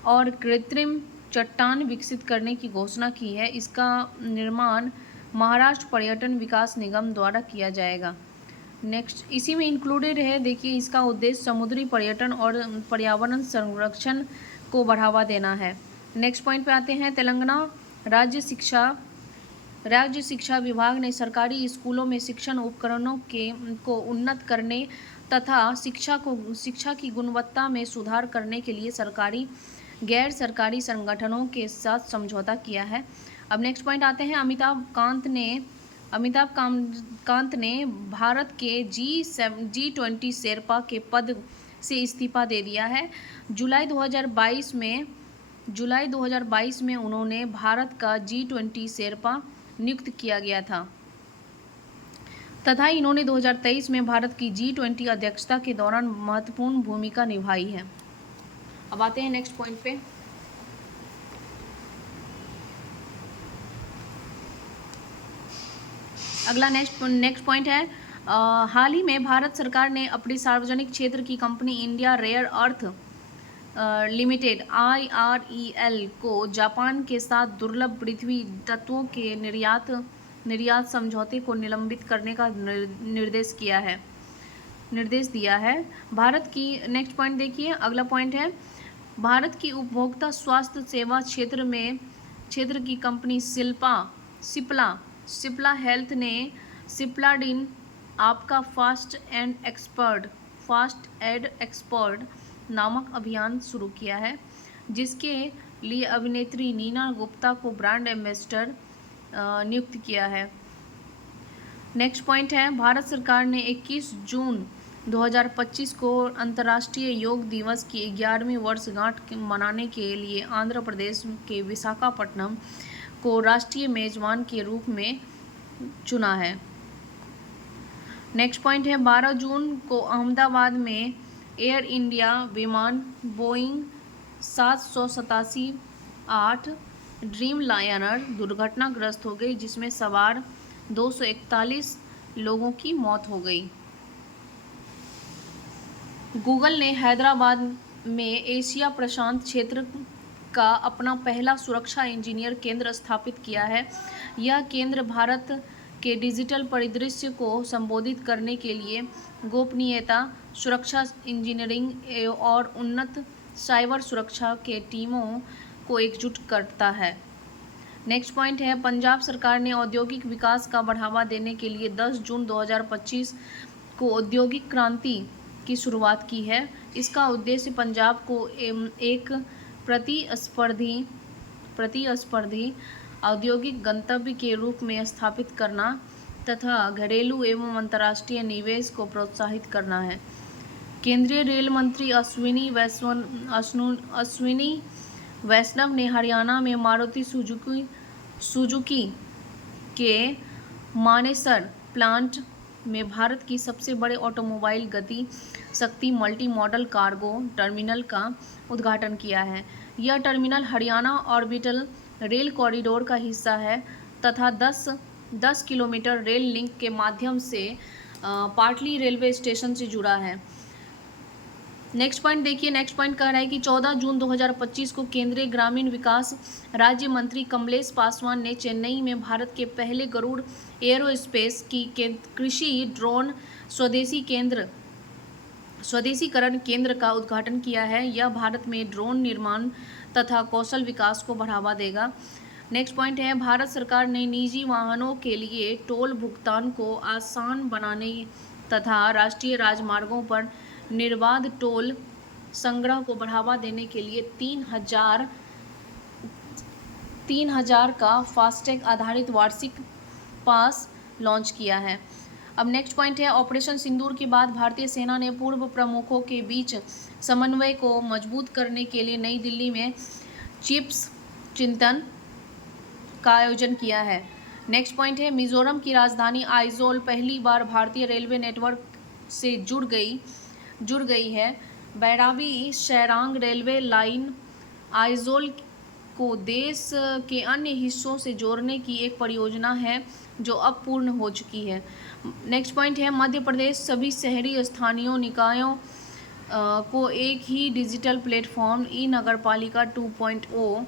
और कृत्रिम चट्टान विकसित करने की घोषणा की है। इसका निर्माण महाराष्ट्र पर्यटन विकास निगम द्वारा किया जाएगा। नेक्स्ट इसी में इंक्लूडेड है, देखिए इसका उद्देश्य समुद्री पर्यटन और पर्यावरण संरक्षण को बढ़ावा देना है। नेक्स्ट पॉइंट पे आते हैं, तेलंगाना राज्य शिक्षा विभाग ने सरकारी स्कूलों में शिक्षण उपकरणों को उन्नत करने तथा शिक्षा की गुणवत्ता में सुधार करने के लिए सरकारी गैर सरकारी संगठनों के साथ समझौता किया है। अब नेक्स्ट पॉइंट आते हैं, अमिताभ कांत ने भारत के G20 शेरपा के पद से इस्तीफा दे दिया है। जुलाई 2022 में उन्होंने भारत का G20 शेरपा नियुक्त किया गया था तथा इन्होंने 2023 में भारत की G20 अध्यक्षता के दौरान महत्वपूर्ण भूमिका निभाई है। अब आते हैं नेक्स्ट पॉइंट पे। अगला नेक्स्ट पॉइंट है, हाल ही में भारत सरकार ने अपनी सार्वजनिक क्षेत्र की company India rare earth limited IREL को जापान के साथ दुर्लभ पृथ्वी तत्वों के निर्यात समझौते को निलंबित करने का निर्देश दिया है। भारत की नेक्स्ट पॉइंट देखिए, अगला पॉइंट है, भारत की उपभोक्ता स्वास्थ्य सेवा क्षेत्र की कंपनी सिप्ला हेल्थ ने सिप्लाडिन आपका फास्ट एड एक्सपर्ट नामक अभियान शुरू किया है, जिसके लिए अभिनेत्री नीना गुप्ता को ब्रांड एम्बेसडर नियुक्त किया है। नेक्स्ट पॉइंट है, भारत सरकार ने 21 जून 2025 को अंतर्राष्ट्रीय योग दिवस की 11वीं वर्षगांठ मनाने के लिए आंध्र प्रदेश के विशाखापट्टनम को राष्ट्रीय मेजबान के रूप में चुना है। नेक्स्ट पॉइंट है, 12 जून को अहमदाबाद में एयर इंडिया विमान बोइंग 787-8 ड्रीम लायनर दुर्घटनाग्रस्त हो गई, जिसमें सवार 241 लोगों की मौत हो गई। गूगल ने हैदराबाद में एशिया प्रशांत क्षेत्र का अपना पहला सुरक्षा इंजीनियर केंद्र स्थापित किया है। यह केंद्र भारत के डिजिटल परिदृश्य को संबोधित करने के लिए गोपनीयता, सुरक्षा इंजीनियरिंग और उन्नत साइबर सुरक्षा के टीमों को एकजुट करता है। नेक्स्ट पॉइंट है, पंजाब सरकार ने औद्योगिक विकास का बढ़ावा देने के लिए 10 जून 2025 को औद्योगिक क्रांति की शुरुआत की है। इसका उद्देश्य पंजाब को एक प्रतिस्पर्धी औद्योगिक गंतव्य के रूप में स्थापित करना तथा घरेलू एवं अंतर्राष्ट्रीय निवेश को प्रोत्साहित करना है। केंद्रीय रेल मंत्री अश्विनी वैष्णव ने हरियाणा में मारुति सुजुकी के मानेसर प्लांट में भारत की सबसे बड़े ऑटोमोबाइल गति शक्ति मल्टी मॉडल कार्गो टर्मिनल का उद्घाटन किया है। यह terminal Haryana orbital rail corridor का हिस्सा है तथा 10 किलोमीटर रेल लिंक के माध्यम से पाटली रेलवे स्टेशन से जुड़ा है। नेक्स्ट पॉइंट देखिए, नेक्स्ट पॉइंट कह रहा है कि 14 जून 2025 को केंद्रीय ग्रामीण विकास राज्य मंत्री कमलेश पासवान ने चेन्नई में भारत के पहले गरुड़ एयरोस्पेस की कृषि ड्रोन स्वदेशीकरण केंद्र का उद्घाटन किया है। यह भारत में ड्रोन निर्माण तथा कौशल विकास को बढ़ावा देगा। नेक्स्ट पॉइंट है, भारत सरकार ने निजी वाहनों के लिए टोल भुगतान को आसान बनाने तथा राष्ट्रीय राजमार्गों पर निर्बाध टोल संग्रह को बढ़ावा देने के लिए 3000 का फास्टैग आधारित वार्षिक पास लॉन्च किया है। अब नेक्स्ट पॉइंट है, ऑपरेशन सिंदूर के बाद भारतीय सेना ने पूर्व प्रमुखों के बीच समन्वय को मजबूत करने के लिए नई दिल्ली में चिप्स चिंतन का आयोजन किया है। नेक्स्ट पॉइंट है, मिजोरम की राजधानी आइजोल पहली बार भारतीय रेलवे नेटवर्क से जुड़ गई है। बैरावी शैरांग रेलवे लाइन आइजोल को देश के अन्य हिस्सों से जोड़ने की एक परियोजना है जो अब पूर्ण हो चुकी है। नेक्स्ट पॉइंट है, मध्य प्रदेश सभी शहरी स्थानीय निकायों को एक ही डिजिटल प्लेटफॉर्म ई नगरपालिका 2.0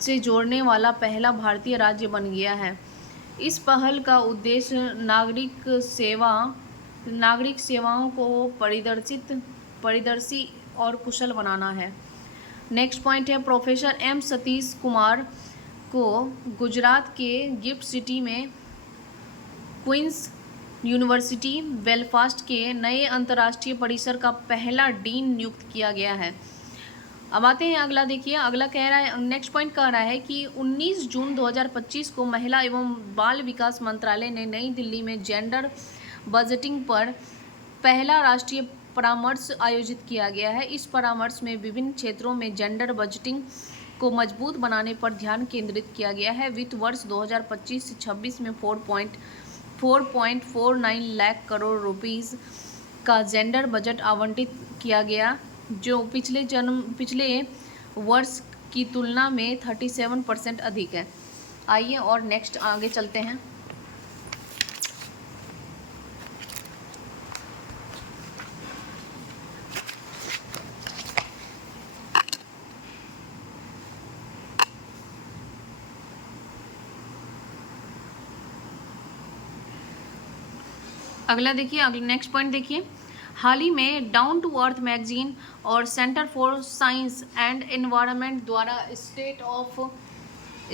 से जोड़ने वाला पहला भारतीय राज्य बन गया है। इस पहल का उद्देश्य नागरिक सेवाओं को पारदर्शी और कुशल बनाना है। नेक्स्ट पॉइंट है, प्रोफेसर एम सतीश कुमार को गुजरात के गिफ्ट सिटी में क्वींस यूनिवर्सिटी बेलफास्ट के नए अंतर्राष्ट्रीय परिसर का पहला डीन नियुक्त किया गया है। अब आते हैं अगला, देखिए अगला कह रहा है, नेक्स्ट पॉइंट कह रहा है कि 19 जून 2025 को महिला एवं बाल विकास मंत्रालय ने नई दिल्ली में जेंडर बजटिंग पर पहला राष्ट्रीय परामर्श आयोजित किया गया है। इस परामर्श में विभिन्न क्षेत्रों में जेंडर बजटिंग को मजबूत बनाने पर ध्यान केंद्रित किया गया है। वित्त वर्ष 2025 से 26 में 4.49 लाख करोड़ रुपीस का जेंडर बजट आवंटित किया गया, जो पिछले वर्ष की तुलना में 37% अधिक है। आइए और नेक्स्ट आगे चलते हैं। अगला देखिए, अगला नेक्स्ट पॉइंट देखिए, हाल ही में डाउन टू अर्थ मैगजीन और centre for science and environment द्वारा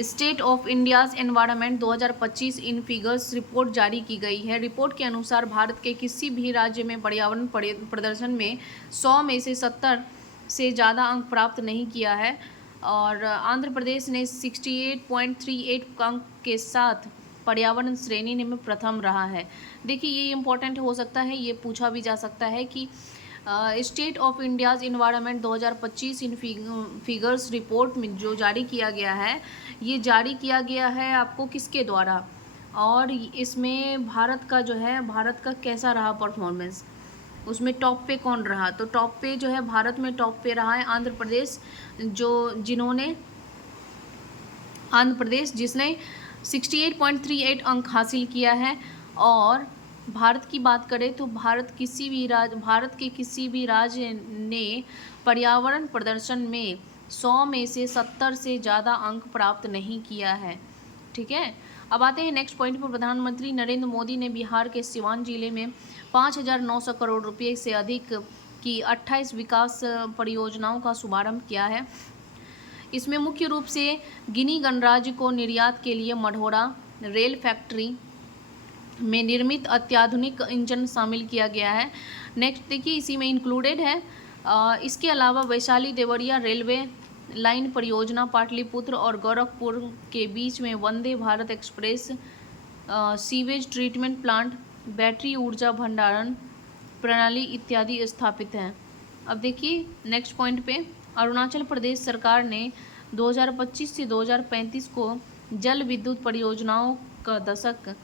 state of India's environment 2025 in figures report जारी की गई है। रिपोर्ट के अनुसार भारत के किसी भी राज्य में पर्यावरण प्रदर्शन में 100 में से 70 से ज़्यादा अंक प्राप्त नहीं किया है, और आंध्र प्रदेश ने 68.38 अंक के साथ पर्यावरण श्रेणी में प्रथम रहा है। देखिए ये इम्पोर्टेंट हो सकता है, ये पूछा भी जा सकता है कि state of India's environment 2025 in figures report में जो जारी किया गया है, ये जारी किया गया है आपको किसके द्वारा, और इसमें भारत का जो है, भारत का कैसा रहा परफॉर्मेंस, उसमें टॉप पे कौन रहा। तो टॉप पे जो है, भारत में टॉप पे रहा है आंध्र प्रदेश, जिसने 68.38 अंक हासिल किया है। और भारत की बात करें तो भारत के किसी भी राज्य ने पर्यावरण प्रदर्शन में 100 में से 70 से ज़्यादा अंक प्राप्त नहीं किया है। ठीक है, अब आते हैं नेक्स्ट पॉइंट पर। प्रधानमंत्री नरेंद्र मोदी ने बिहार के सिवान जिले में 5,900 करोड़ रुपये से अधिक की 28 विकास परियोजनाओं का शुभारंभ किया है। इसमें मुख्य रूप से गिनी गणराज्य को निर्यात के लिए मढ़ौरा रेल फैक्ट्री में निर्मित अत्याधुनिक इंजन शामिल किया गया है। नेक्स्ट देखिए, इसी में इंक्लूडेड है। इसके अलावा वैशाली देवरिया रेलवे लाइन परियोजना, पाटलिपुत्र और गोरखपुर के बीच में Vande Bharat express, sewage treatment plant, battery ऊर्जा भंडारण प्रणाली इत्यादि स्थापित हैं। अब देखिए नेक्स्ट पॉइंट पे, अरुणाचल प्रदेश सरकार ने 2025 से 2035 को जल विद्युत परियोजनाओं का दशक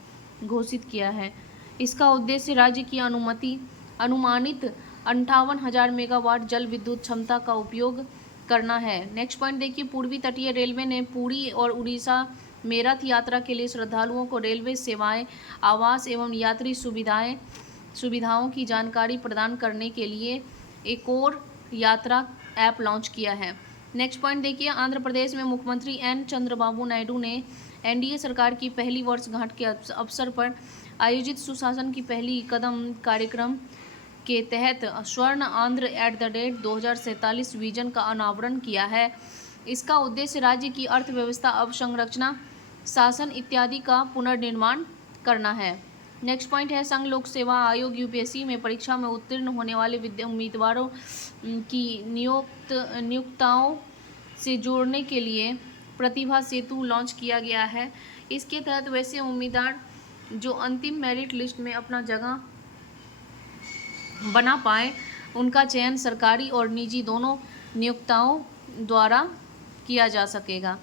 घोषित किया है। इसका उद्देश्य राज्य की अनुमानित 58,000 मेगावाट जल विद्युत क्षमता का उपयोग करना है। नेक्स्ट पॉइंट देखिए, पूर्वी तटीय रेलवे ने पुरी और उड़ीसा मेरठ यात्रा के लिए श्रद्धालुओं को रेलवे सेवाएं, आवास एवं यात्री सुविधाओं की जानकारी प्रदान करने के लिए एक और यात्रा ऐप लॉन्च किया है। नेक्स्ट पॉइंट देखिए, आंध्र प्रदेश में मुख्यमंत्री एन चंद्रबाबू नायडू ने एनडीए सरकार की पहली वर्षगांठ के अवसर पर आयोजित सुशासन की पहली कदम कार्यक्रम के तहत स्वर्ण आंध्र @2047 विजन का अनावरण किया है। इसका उद्देश्य राज्य की अर्थव्यवस्था, अवसंरचना, शासन इत्यादि का पुनर्निर्माण करना है। नेक्स्ट पॉइंट है, संघ लोक सेवा आयोग यूपीएससी में परीक्षा में उत्तीर्ण होने वाले उम्मीदवारों की नियोक्ताओं से जोड़ने के लिए प्रतिभा सेतु लॉन्च किया गया है। इसके तहत वैसे उम्मीदवार जो अंतिम मेरिट लिस्ट में अपना जगह बना पाए, उनका चयन सरकारी और निजी दोनों नियोक्ताओं द्वारा किया जा सकेगा।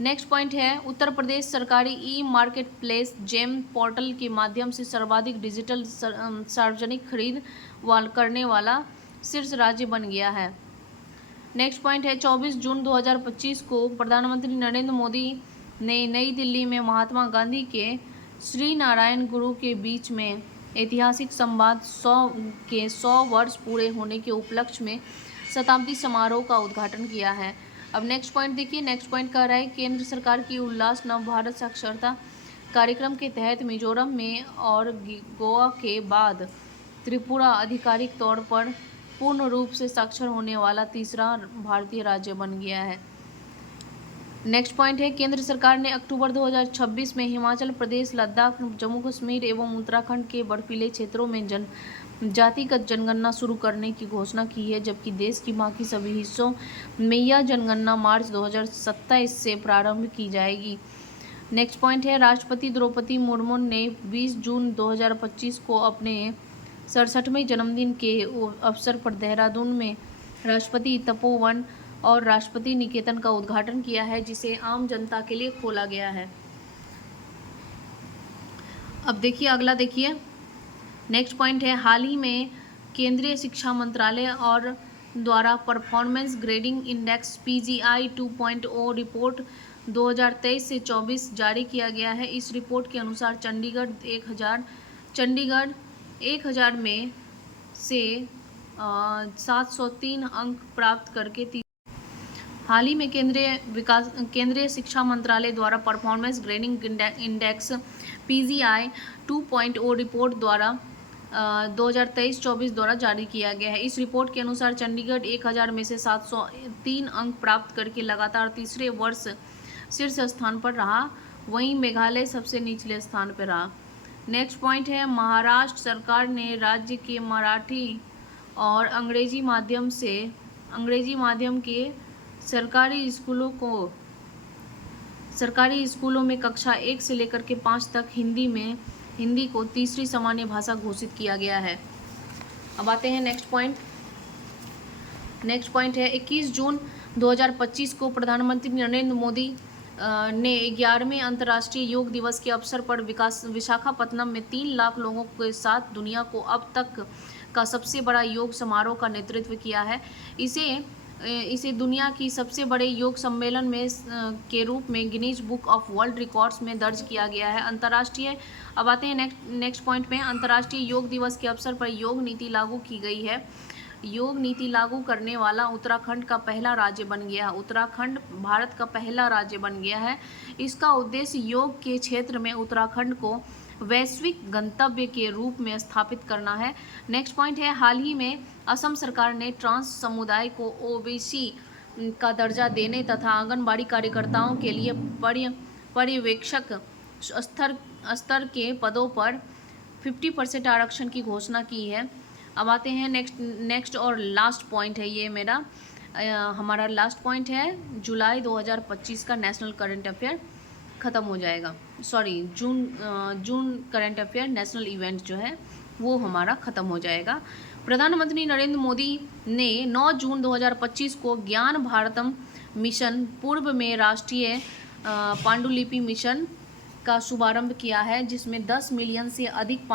नेक्स्ट पॉइंट है, उत्तर प्रदेश सरकारी ई मार्केट प्लेस जेम पोर्टल के माध्यम से सर्वाधिक डिजिटल सार्वजनिक खरीद करने वाला शीर्ष राज्य बन गया है। नेक्स्ट पॉइंट है, 24 जून 2025 को प्रधानमंत्री नरेंद्र मोदी ने नई दिल्ली में महात्मा गांधी के श्री नारायण गुरु के बीच में ऐतिहासिक संवाद 100 वर्ष पूरे होने के उपलक्ष्य में शताब्दी समारोह का उद्घाटन किया है। अब नेक्स्ट पॉइंट देखिए, नेक्स्ट पॉइंट कह रहा है, केंद्र सरकार की उल्लास नव भारत साक्षरता कार्यक्रम के तहत मिजोरम में और गोवा के बाद त्रिपुरा आधिकारिक तौर पर पूर्ण रूप से साक्षर होने वाला तीसरा भारतीय राज्य बन गया है। नेक्स्ट पॉइंट है, केंद्र सरकार ने अक्टूबर 2026 में हिमाचल प्रदेश, लद्दाख, जम्मू कश्मीर एवं उत्तराखंड के बर्फीले क्षेत्रों में जातिगत जनगणना शुरू करने की घोषणा की है, जबकि देश की बाकी सभी हिस्सों में यह जनगणना मार्च 2027 से प्रारंभ की जाएगी। नेक्स्ट पॉइंट है, राष्ट्रपति द्रौपदी मुर्मू ने 20 जून 2025 को अपने 67वें जन्मदिन के अवसर पर देहरादून में राष्ट्रपति तपोवन और राष्ट्रपति निकेतन का उद्घाटन किया है, जिसे आम जनता के लिए खोला गया है। अब देखिए अगला, देखिए नेक्स्ट पॉइंट है, हाल ही में केंद्रीय शिक्षा मंत्रालय और द्वारा performance grading index PGI 2.0 report 2023 से 24 जारी किया गया है। इस रिपोर्ट के अनुसार चंडीगढ़ 1000 में से 703 अंक प्राप्त करके हाल ही में केंद्रीय शिक्षा मंत्रालय द्वारा performance grading index PGI 2.0 report द्वारा 2023-24 द्वारा जारी किया गया है। इस रिपोर्ट के अनुसार चंडीगढ़ 1000 में से 703 अंक प्राप्त करके लगातार तीसरे वर्ष शीर्ष स्थान पर रहा, वहीं मेघालय सबसे निचले स्थान पर रहा। नेक्स्ट पॉइंट है, महाराष्ट्र सरकार ने राज्य के मराठी और अंग्रेजी माध्यम के सरकारी स्कूलों में कक्षा 1 से लेकर के 5 तक हिंदी को तीसरी सामान्य भाषा घोषित किया गया है। अब आते हैं नेक्स्ट पॉइंट है, 21 जून 2025 को प्रधानमंत्री नरेंद्र मोदी ने 11वें अंतर्राष्ट्रीय योग दिवस के अवसर पर विशाखापत्तनम में 3 लाख लोगों के साथ दुनिया को अब तक का सबसे बड़ा योग समारोह का नेतृत्व किया है। इसे दुनिया की सबसे बड़े योग सम्मेलन में के रूप में Guinness book of world records में दर्ज किया गया है। अब आते हैं नेक्स्ट पॉइंट पे, अंतर्राष्ट्रीय योग दिवस के अवसर पर योग नीति लागू की गई है। योग नीति लागू करने वाला उत्तराखंड का पहला राज्य बन गया है। उत्तराखंड भारत का पहला राज्य बन गया है। इसका उद्देश्य योग के क्षेत्र में उत्तराखंड को वैश्विक गंतव्य के रूप में स्थापित करना है। नेक्स्ट पॉइंट है, हाल ही में असम सरकार ने ट्रांस समुदाय को OBC का दर्जा देने तथा आंगनबाड़ी कार्यकर्ताओं के लिए पर्यवेक्षक स्तर के पदों पर 50% आरक्षण की घोषणा की है। अब आते हैं नेक्स्ट और लास्ट पॉइंट है, ये हमारा लास्ट पॉइंट है, जुलाई 2025 का नेशनल करंट अफेयर ख़त्म हो जाएगा। जून करंट अफेयर नेशनल इवेंट जो है वो हमारा ख़त्म हो जाएगा। प्रधानमंत्री नरेंद्र मोदी ने 9 जून 2025 को ज्ञान भारतम मिशन पूर्व में राष्ट्रीय पांडुलिपि मिशन का शुभारंभ किया है, जिसमें 10 मिलियन से अधिक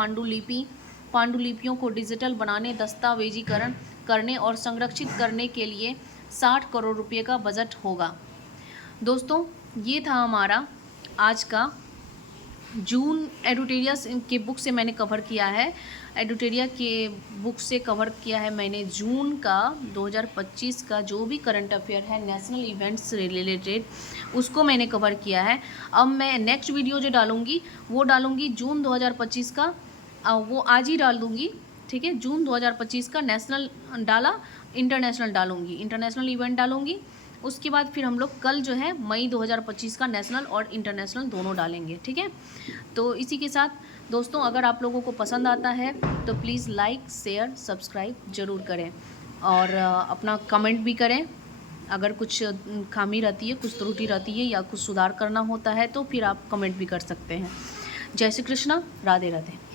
पांडुलिपियों को डिजिटल बनाने, दस्तावेजीकरण करने और संरक्षित करने के लिए 60 करोड़ रुपये का बजट होगा। दोस्तों, ये था हमारा आज का जून एडुटेरिया के बुक से मैंने कवर किया है। एडुटेरिया के बुक से कवर किया है मैंने जून का 2025 का जो भी करंट अफेयर है नेशनल इवेंट्स से रिलेटेड, उसको मैंने कवर किया है। अब मैं नेक्स्ट वीडियो जो डालूँगी वो डालूँगी जून 2025 का, वो आज ही डाल दूँगी, ठीक है। जून 2025 का नेशनल डाला, इंटरनेशनल डालूँगी, इंटरनेशनल इवेंट डालूँगी। उसके बाद फिर हम लोग कल जो है मई 2025 का नेशनल और इंटरनेशनल दोनों डालेंगे, ठीक है। तो इसी के साथ दोस्तों, अगर आप लोगों को पसंद आता है तो प्लीज़ लाइक, शेयर, सब्सक्राइब ज़रूर करें और अपना कमेंट भी करें। अगर कुछ खामी रहती है, कुछ त्रुटि रहती है या कुछ सुधार करना होता है तो फिर आप कमेंट भी कर सकते हैं। जय श्री कृष्णा, राधे राधे।